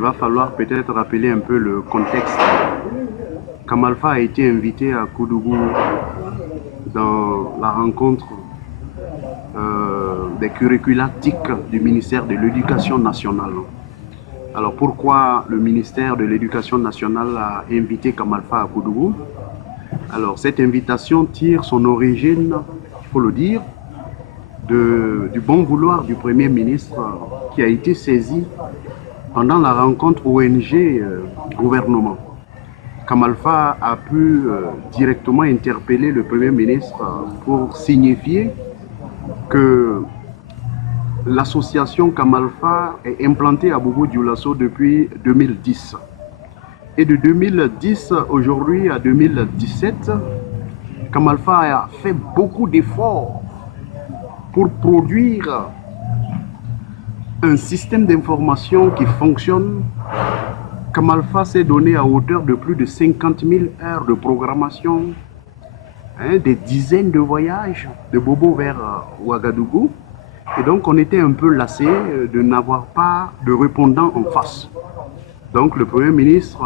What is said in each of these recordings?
va falloir peut-être rappeler un peu le contexte. Kamalfa a été invité à Koudougou dans la rencontre des curricula TIC du ministère de l'Éducation nationale. Alors pourquoi le ministère de l'Éducation nationale a invité Kamalfa à Koudougou? Alors cette invitation tire son origine, il faut le dire, du bon vouloir du Premier ministre qui a été saisi pendant la rencontre ONG-gouvernement. Kamalfa a pu directement interpeller le Premier ministre pour signifier que l'association Kamalfa est implantée à Bobo-Dioulasso depuis 2010. Et de 2010 aujourd'hui à 2017, Kamalfa a fait beaucoup d'efforts pour produire un système d'information qui fonctionne. Kamalfa s'est donné à hauteur de plus de 50 000 heures de programmation, des dizaines de voyages de Bobo vers Ouagadougou. Et donc on était un peu lassé de n'avoir pas de répondant en face. Donc le Premier ministre,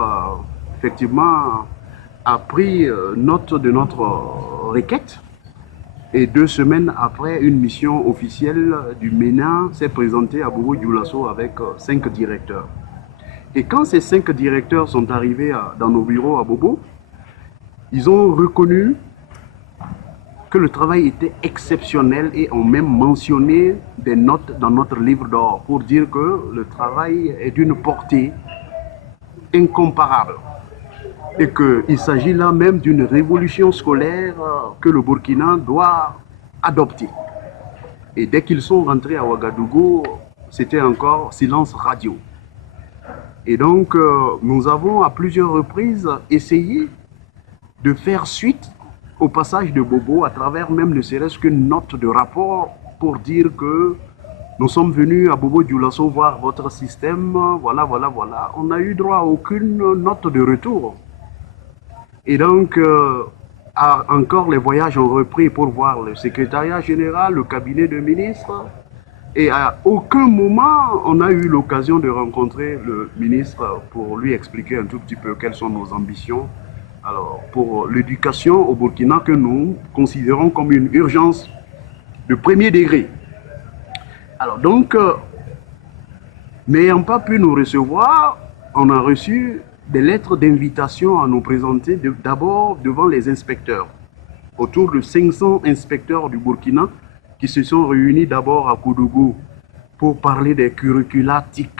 effectivement, a pris note de notre requête. Et 2 semaines après, une mission officielle du MENA s'est présentée à Bobo-Dioulasso avec 5 directeurs. Et quand ces 5 directeurs sont arrivés dans nos bureaux à Bobo, ils ont reconnu que le travail était exceptionnel et ont même mentionné des notes dans notre livre d'or pour dire que le travail est d'une portée incomparable et qu'il s'agit là même d'une révolution scolaire que le Burkina doit adopter. Et dès qu'ils sont rentrés à Ouagadougou, c'était encore silence radio. Et donc, nous avons à plusieurs reprises essayé de faire suite au passage de Bobo à travers même ne serait-ce qu'une note de rapport pour dire que nous sommes venus à Bobo-Dioulasso voir votre système, voilà. On n'a eu droit à aucune note de retour. Et donc, encore les voyages ont repris pour voir le secrétariat général, le cabinet de ministre. Et à aucun moment, on a eu l'occasion de rencontrer le ministre pour lui expliquer un tout petit peu quelles sont nos ambitions. Alors, pour l'éducation au Burkina que nous considérons comme une urgence de premier degré. Alors donc, n'ayant pas pu nous recevoir, on a reçu des lettres d'invitation à nous présenter d'abord devant les inspecteurs. Autour de 500 inspecteurs du Burkina qui se sont réunis d'abord à Koudougou pour parler des curricula TIC.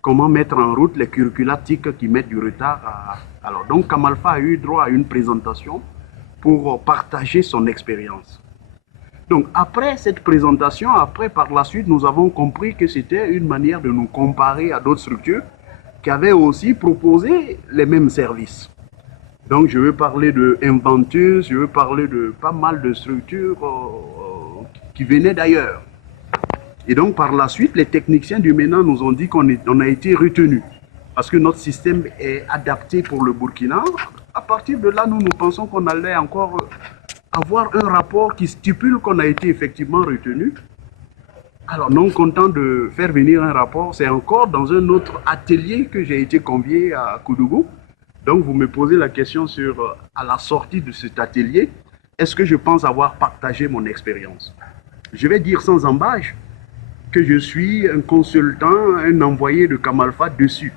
Comment mettre en route les curricula TIC qui mettent du retard. Alors donc Kamalfa a eu droit à une présentation pour partager son expérience. Donc après cette présentation, par la suite, nous avons compris que c'était une manière de nous comparer à d'autres structures qui avaient aussi proposé les mêmes services. Donc je veux parler de Inventus, je veux parler de pas mal de structures qui venaient d'ailleurs. Et donc par la suite, les techniciens du MENA nous ont dit qu'on a été retenus parce que notre système est adapté pour le Burkina. À partir de là, nous pensons qu'on allait encore avoir un rapport qui stipule qu'on a été effectivement retenu. Alors non content de faire venir un rapport, c'est encore dans un autre atelier que j'ai été convié à Koudougou. Donc vous me posez la question sur, à la sortie de cet atelier, est-ce que je pense avoir partagé mon expérience? Je vais dire sans embâche que je suis un consultant, un envoyé de Kamalfa dessus,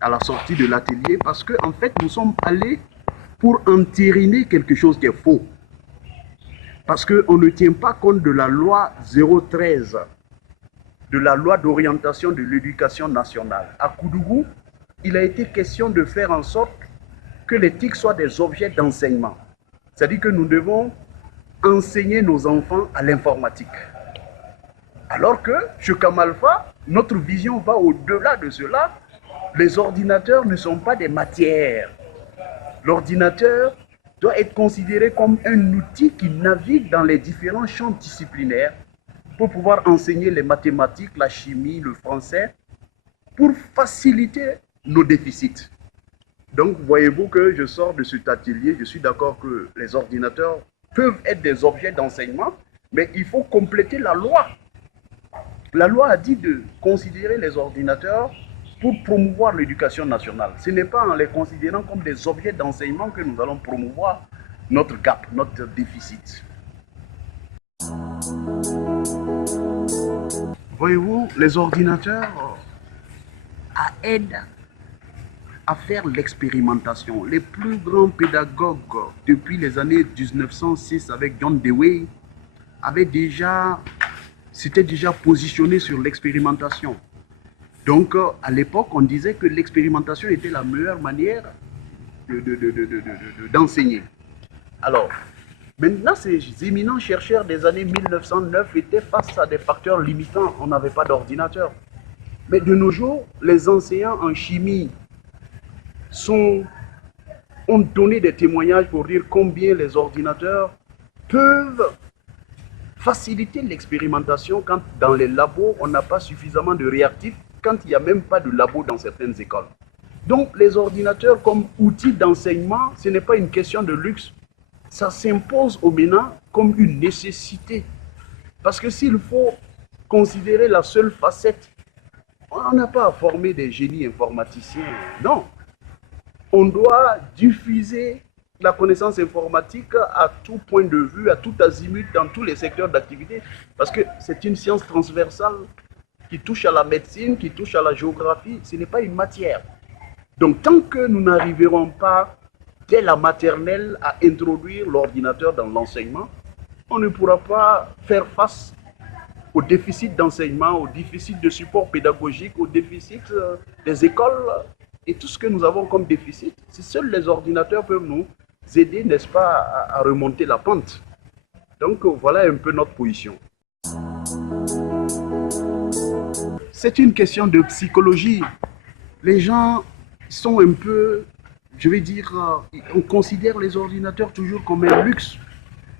à la sortie de l'atelier, parce qu'en fait, nous sommes allés pour entériner quelque chose qui est faux. Parce qu'on ne tient pas compte de la loi 013, de la loi d'orientation de l'éducation nationale. À Koudougou, il a été question de faire en sorte que les TIC soient des objets d'enseignement. C'est-à-dire que nous devons enseigner nos enfants à l'informatique. Alors que chez Kamalfa, notre vision va au-delà de cela. Les ordinateurs ne sont pas des matières. L'ordinateur doit être considéré comme un outil qui navigue dans les différents champs disciplinaires pour pouvoir enseigner les mathématiques, la chimie, le français, pour faciliter nos déficits. Donc, voyez-vous que je sors de cet atelier, je suis d'accord que les ordinateurs peuvent être des objets d'enseignement, mais il faut compléter la loi. La loi a dit de considérer les ordinateurs pour promouvoir l'éducation nationale. Ce n'est pas en les considérant comme des objets d'enseignement que nous allons promouvoir notre gap, notre déficit. Voyez-vous, les ordinateurs aident à faire l'expérimentation. Les plus grands pédagogues depuis les années 1906 avec John Dewey s'étaient déjà positionnés sur l'expérimentation. Donc, à l'époque, on disait que l'expérimentation était la meilleure manière d'enseigner. Alors, maintenant, ces éminents chercheurs des années 1909 étaient face à des facteurs limitants. On n'avait pas d'ordinateur. Mais de nos jours, les enseignants en chimie ont donné des témoignages pour dire combien les ordinateurs peuvent faciliter l'expérimentation quand dans les labos, on n'a pas suffisamment de réactifs, quand il n'y a même pas de labo dans certaines écoles. Donc, les ordinateurs comme outils d'enseignement, ce n'est pas une question de luxe. Ça s'impose au MENA comme une nécessité. Parce que s'il faut considérer la seule facette, on n'a pas à former des génies informaticiens. Non. On doit diffuser la connaissance informatique à tout point de vue, à tout azimut, dans tous les secteurs d'activité, parce que c'est une science transversale qui touche à la médecine, qui touche à la géographie, ce n'est pas une matière. Donc tant que nous n'arriverons pas, dès la maternelle, à introduire l'ordinateur dans l'enseignement, on ne pourra pas faire face au déficit d'enseignement, au déficit de support pédagogique, au déficit des écoles, et tout ce que nous avons comme déficit. Si seuls les ordinateurs peuvent nous aider, n'est-ce pas, à remonter la pente. Donc voilà un peu notre position. C'est une question de psychologie. Les gens sont un peu, je vais dire, on considère les ordinateurs toujours comme un luxe.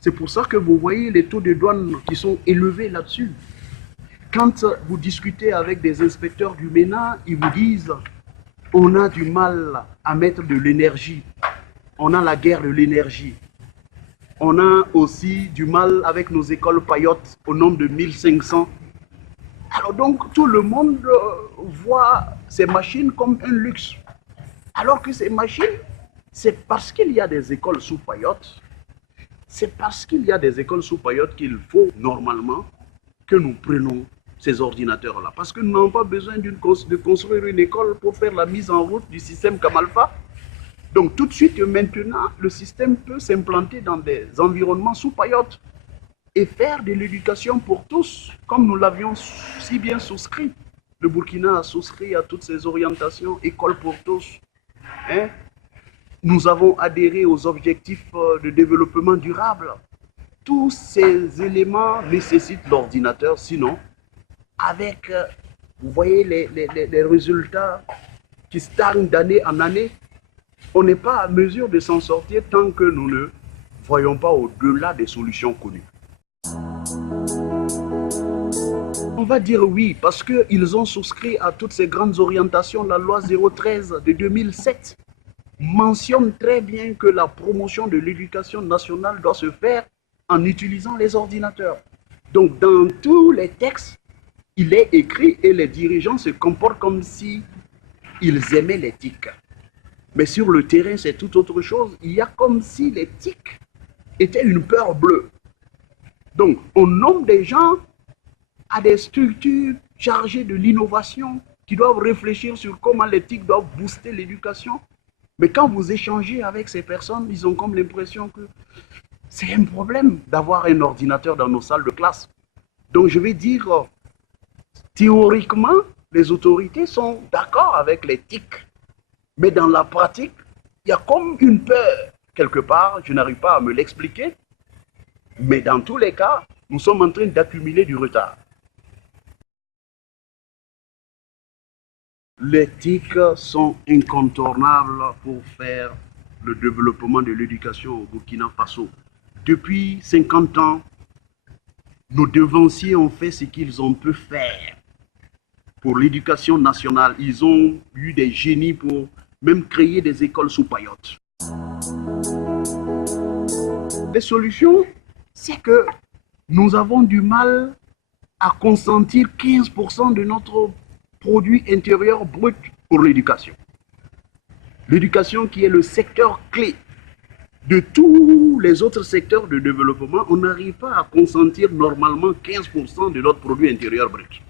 C'est pour ça que vous voyez les taux de douane qui sont élevés là-dessus. Quand vous discutez avec des inspecteurs du MENA, ils vous disent on a du mal à mettre de l'énergie. On a la guerre de l'énergie. On a aussi du mal avec nos écoles payotes au nombre de 1500. Alors donc, tout le monde voit ces machines comme un luxe. Alors que ces machines, c'est parce qu'il y a des écoles sous payotte. C'est parce qu'il y a des écoles sous payotte qu'il faut normalement que nous prenons ces ordinateurs-là. Parce que nous n'avons pas besoin de construire une école pour faire la mise en route du système Kamalfa. Donc tout de suite, maintenant, le système peut s'implanter dans des environnements sous payotte et faire de l'éducation pour tous, comme nous l'avions si bien souscrit. Le Burkina a souscrit à toutes ces orientations, école pour tous. Hein? Nous avons adhéré aux objectifs de développement durable. Tous ces éléments nécessitent l'ordinateur, sinon, avec, vous voyez, les résultats qui stagnent d'année en année, on n'est pas à mesure de s'en sortir tant que nous ne voyons pas au-delà des solutions connues. On va dire oui, parce qu'ils ont souscrit à toutes ces grandes orientations. La loi 013 de 2007 mentionne très bien que la promotion de l'éducation nationale doit se faire en utilisant les ordinateurs. Donc, dans tous les textes, il est écrit et les dirigeants se comportent comme si ils aimaient l'éthique. Mais sur le terrain, c'est tout autre chose. Il y a comme si l'éthique était une peur bleue. Donc, on nomme des gens à des structures chargées de l'innovation qui doivent réfléchir sur comment l'éthique doit booster l'éducation. Mais quand vous échangez avec ces personnes, ils ont comme l'impression que c'est un problème d'avoir un ordinateur dans nos salles de classe. Donc, je vais dire, théoriquement, les autorités sont d'accord avec l'éthique. Mais dans la pratique, il y a comme une peur quelque part, je n'arrive pas à me l'expliquer. Mais dans tous les cas, nous sommes en train d'accumuler du retard. Les éthiques sont incontournables pour faire le développement de l'éducation au Burkina Faso. Depuis 50 ans, nos devanciers ont fait ce qu'ils ont pu faire pour l'éducation nationale. Ils ont eu des génies pour même créer des écoles sous payotte. Les solutions, c'est que nous avons du mal à consentir 15% de notre produit intérieur brut pour l'éducation. L'éducation qui est le secteur clé de tous les autres secteurs de développement. On n'arrive pas à consentir normalement 15% de notre produit intérieur brut.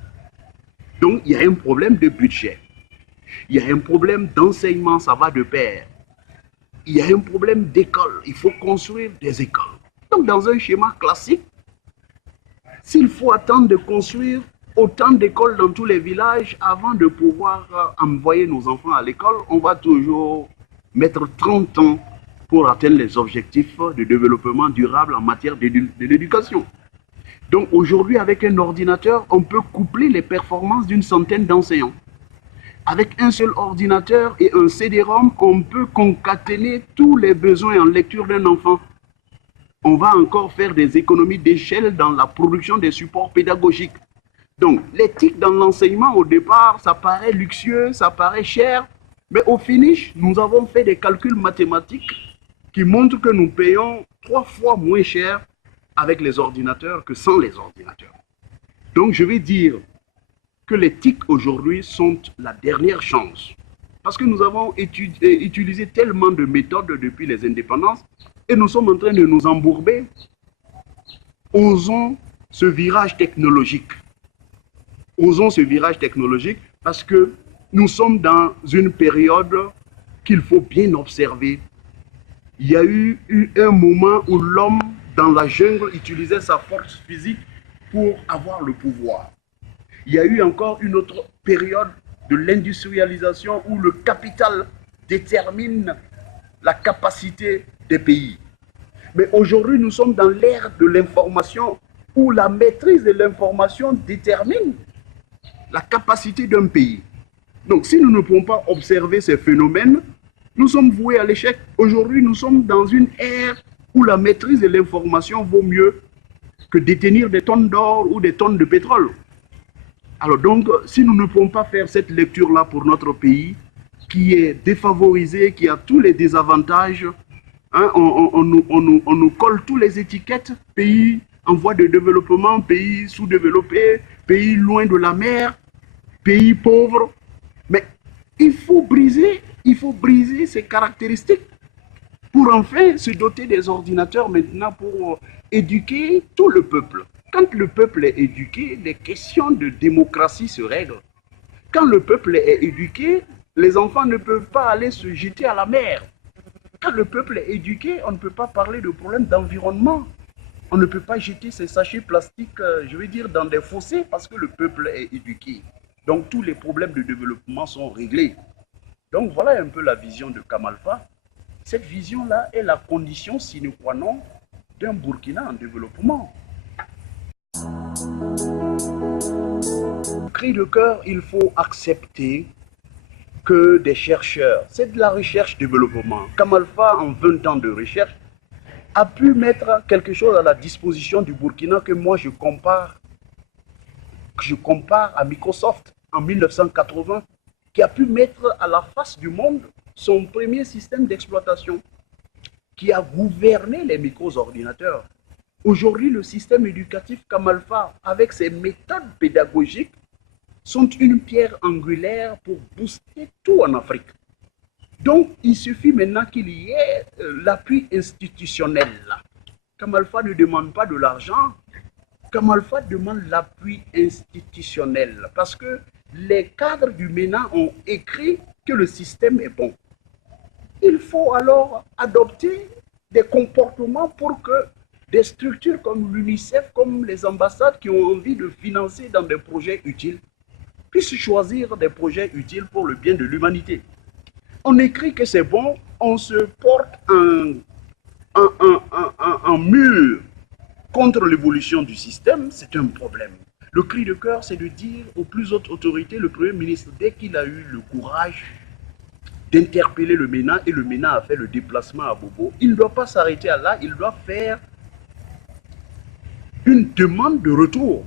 Donc, il y a un problème de budget. Il y a un problème d'enseignement, ça va de pair. Il y a un problème d'école. Il faut construire des écoles. Donc, dans un schéma classique, s'il faut attendre de construire autant d'écoles dans tous les villages avant de pouvoir envoyer nos enfants à l'école, on va toujours mettre 30 ans pour atteindre les objectifs de développement durable en matière de l'éducation. Donc aujourd'hui, avec un ordinateur, on peut coupler les performances d'une centaine d'enseignants. Avec un seul ordinateur et un CD-ROM, on peut concaténer tous les besoins en lecture d'un enfant. On va encore faire des économies d'échelle dans la production des supports pédagogiques. Donc, l'éthique dans l'enseignement, au départ, ça paraît luxueux, ça paraît cher, mais au finish, nous avons fait des calculs mathématiques qui montrent que nous payons 3 fois moins cher avec les ordinateurs que sans les ordinateurs. Donc, je vais dire que les TIC aujourd'hui sont la dernière chance. Parce que nous avons utilisé tellement de méthodes depuis les indépendances et nous sommes en train de nous embourber. Osons ce virage technologique. Osons ce virage technologique parce que nous sommes dans une période qu'il faut bien observer. Il y a eu un moment où l'homme dans la jungle utilisait sa force physique pour avoir le pouvoir. Il y a eu encore une autre période de l'industrialisation où le capital détermine la capacité des pays. Mais aujourd'hui, nous sommes dans l'ère de l'information où la maîtrise de l'information détermine la capacité d'un pays. Donc, si nous ne pouvons pas observer ces phénomènes, nous sommes voués à l'échec. Aujourd'hui, nous sommes dans une ère où la maîtrise de l'information vaut mieux que détenir des tonnes d'or ou des tonnes de pétrole. Alors donc, si nous ne pouvons pas faire cette lecture-là pour notre pays, qui est défavorisé, qui a tous les désavantages, hein, on nous colle tous les étiquettes, pays en voie de développement, pays sous-développé, pays loin de la mer, pays pauvre. Mais il faut briser ces caractéristiques pour enfin se doter des ordinateurs maintenant pour éduquer tout le peuple. Quand le peuple est éduqué, les questions de démocratie se règlent. Quand le peuple est éduqué, les enfants ne peuvent pas aller se jeter à la mer. Quand le peuple est éduqué, on ne peut pas parler de problème d'environnement. On ne peut pas jeter ces sachets plastiques, je veux dire, dans des fossés parce que le peuple est éduqué. Donc tous les problèmes de développement sont réglés. Donc voilà un peu la vision de Kamalfa. Cette vision-là est la condition sine qua non d'un Burkina en développement. Cri de cœur, il faut accepter que des chercheurs, c'est de la recherche-développement. Kamalfa, en 20 ans de recherche, a pu mettre quelque chose à la disposition du Burkina que moi je compare à Microsoft en 1980, qui a pu mettre à la face du monde son premier système d'exploitation, qui a gouverné les micro-ordinateurs. Aujourd'hui, le système éducatif Kamalfa, avec ses méthodes pédagogiques, sont une pierre angulaire pour booster tout en Afrique. Donc, il suffit maintenant qu'il y ait l'appui institutionnel. Kamalfa ne demande pas de l'argent, Kamalfa demande l'appui institutionnel parce que les cadres du MENA ont écrit que le système est bon. Il faut alors adopter des comportements pour que des structures comme l'UNICEF, comme les ambassades qui ont envie de financer dans des projets utiles, puissent choisir des projets utiles pour le bien de l'humanité. On écrit que c'est bon, on se porte un mur contre l'évolution du système, c'est un problème. Le cri de cœur, c'est de dire aux plus hautes autorités, le Premier ministre, dès qu'il a eu le courage d'interpeller le MENA, et le MENA a fait le déplacement à Bobo, il ne doit pas s'arrêter à là, il doit faire une demande de retour.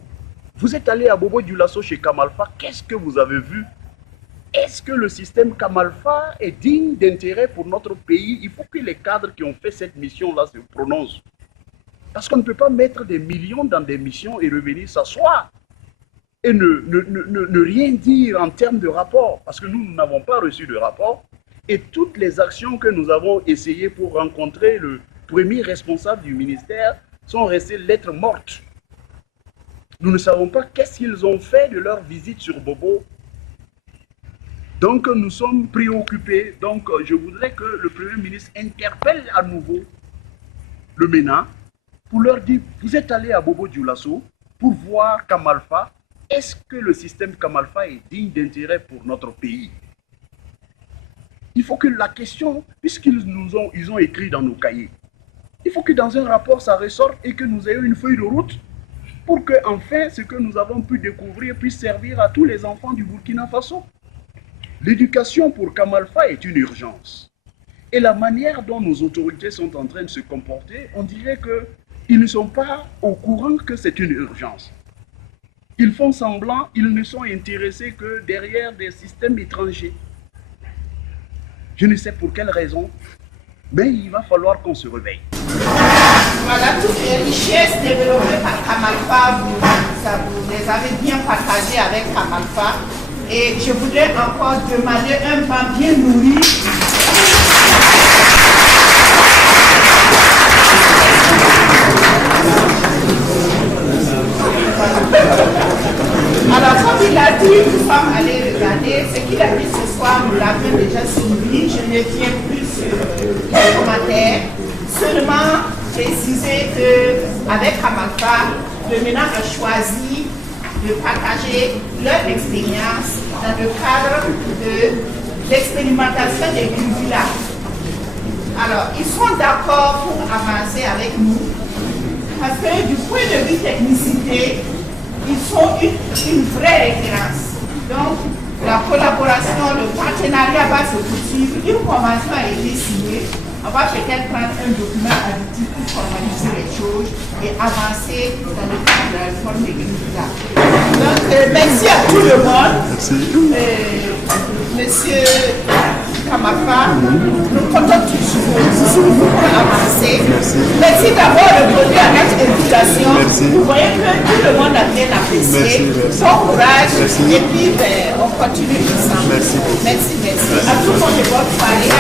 Vous êtes allé à Bobo Dioulasso chez Kamalfa, qu'est-ce que vous avez vu? Est-ce que le système Kamalfa est digne d'intérêt pour notre pays? Il faut que les cadres qui ont fait cette mission-là se prononcent. Parce qu'on ne peut pas mettre des millions dans des missions et revenir s'asseoir. et ne rien dire en termes de rapport, parce que nous n'avons pas reçu de rapport, et toutes les actions que nous avons essayées pour rencontrer le premier responsable du ministère sont restées lettres mortes. Nous ne savons pas qu'est-ce qu'ils ont fait de leur visite sur Bobo. Donc nous sommes préoccupés. Donc je voudrais que le Premier ministre interpelle à nouveau le MENA pour leur dire, vous êtes allés à Bobo Dioulasso pour voir Kamalfa. Est-ce que le système Kamalfa est digne d'intérêt pour notre pays? Il faut que la question, puisqu'ils ils ont écrit dans nos cahiers, il faut que dans un rapport ça ressorte et que nous ayons une feuille de route pour que enfin ce que nous avons pu découvrir puisse servir à tous les enfants du Burkina Faso. L'éducation pour Kamalfa est une urgence. Et la manière dont nos autorités sont en train de se comporter, on dirait qu'ils ne sont pas au courant que c'est une urgence. Ils font semblant, ils ne sont intéressés que derrière des systèmes étrangers. Je ne sais pour quelle raison, mais il va falloir qu'on se réveille. Voilà, toutes les richesses développées par Kamalfa, vous les avez bien partagées avec Kamalfa. Et je voudrais encore demander un pain bien nourri. Alors, comme il a dit, nous sommes allés regarder. Ce qu'il a dit ce soir, nous l'avons déjà suivi. Je ne tiens plus sur les commentaires. Seulement préciser qu'avec Kamalfa, le MENA a choisi de partager leur expérience dans le cadre de l'expérimentation des curricula. Alors, ils sont d'accord pour avancer avec nous parce que du point de vue technicité, ils sont une vraie référence. Donc, la collaboration, le partenariat va se poursuivre. Une convention a été signée. On va peut-être prendre un document additif pour formaliser les choses et avancer dans le cadre de la réforme des curricula. Donc, merci à tout le monde. Monsieur Kamalfa, nous comptons toujours pour avancer. Merci d'avoir répondu à notre invitation. Vous voyez que tout le monde a bien apprécié. Bon courage. Et puis, on continue ensemble. Merci. À tout le monde de votre soirée.